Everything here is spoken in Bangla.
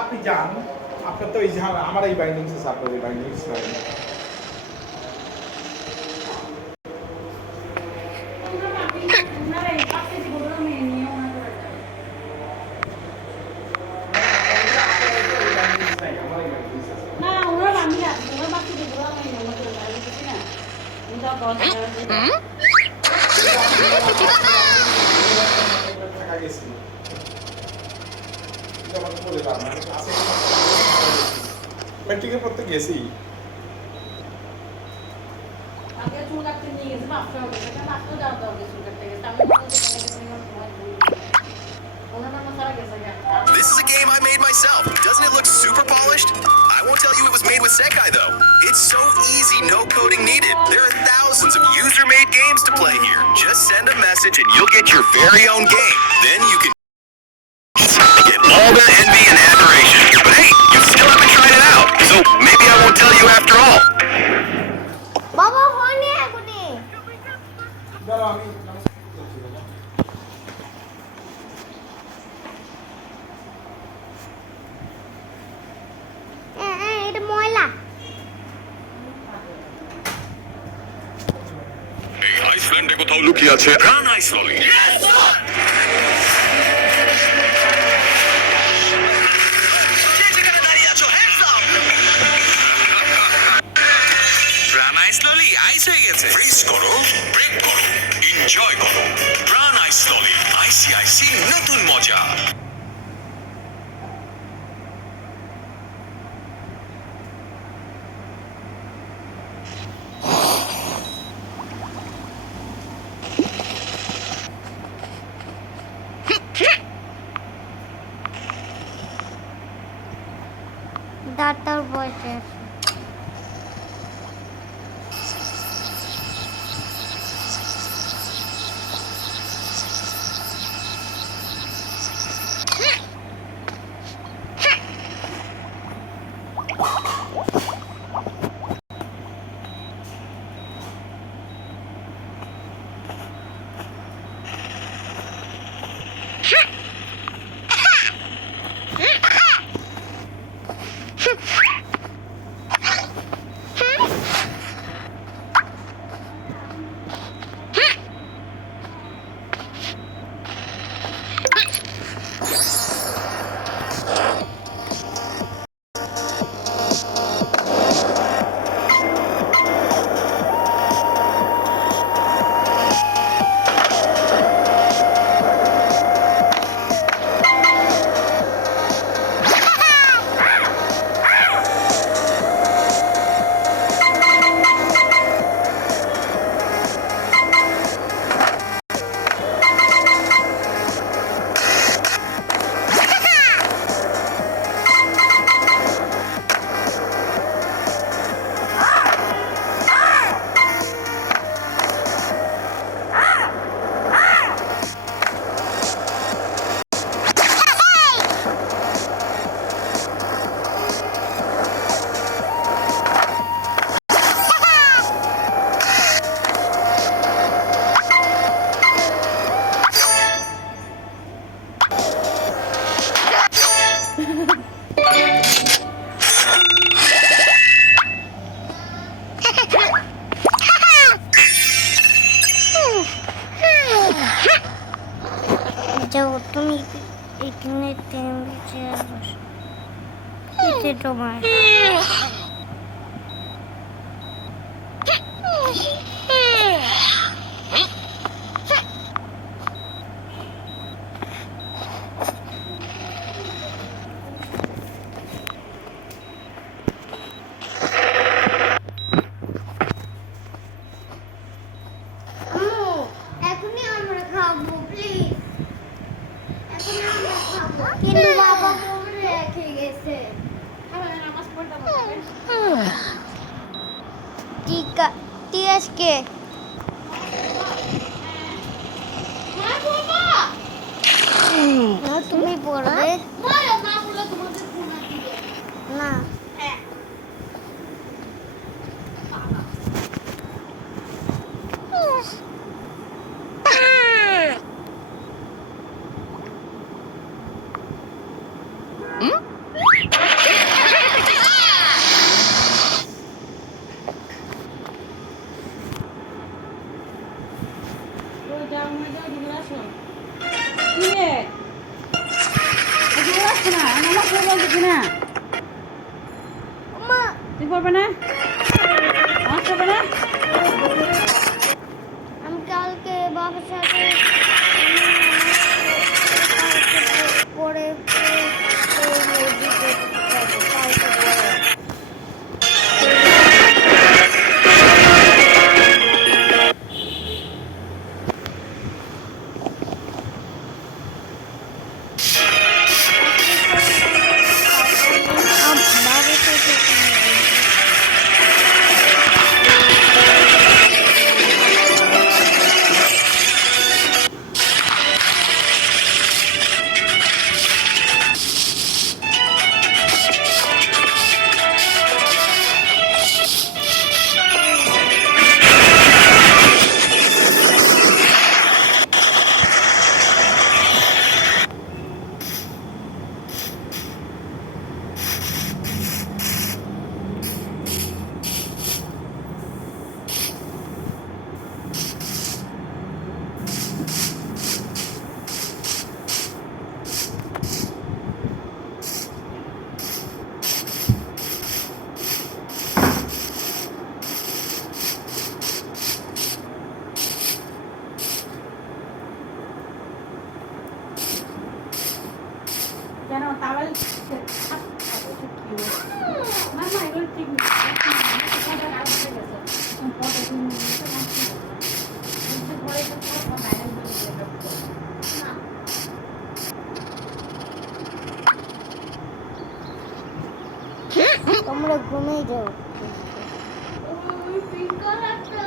আপনি যান, আপনার তো এই আমার এই বাইন্ডিংস আছে, আপনার এই বাইন্ডিংস নাই। প্র্যাকটিক্যাল করতে গেছি। This is a game I made myself. Doesn't it look super polished? I won't tell you it was made with Sekai though. It's so easy, no coding needed. There are thousands of user-made games to play here. Just send a message and you'll get your very own game. Then you can get all their envy and adoration. But hey, you still haven't tried it out, so maybe I won't tell you after all. বাবা হয়নি এখনি দাঁড়াও আমি এটা ময়লা এই আইসল্যান্ডে কোথাও লুকিয়ে আছে রান আইসললি। আইস হয়ে গেছে। ফ্রিজ করো, ব্রেক করো, এনজয় করো। প্রাণ আইসললি, আইসিআইসি নতুন মজা। ডাক্তার বসে যাও তুমি এখানে টেম্পারেচার বসো এটা তোমার কিন্তু বাবা মোবাইল রেখে গেছে টিকা টিএসকে তুমি পড়বে না করবে না আমার করবে না আমি কালকে বাবার সাথে পরে কেন তাহলে মামা এগুলো ঠিক না তোমরা ঘুমিয়ে যাও ওই পিঙ্ক কালারটা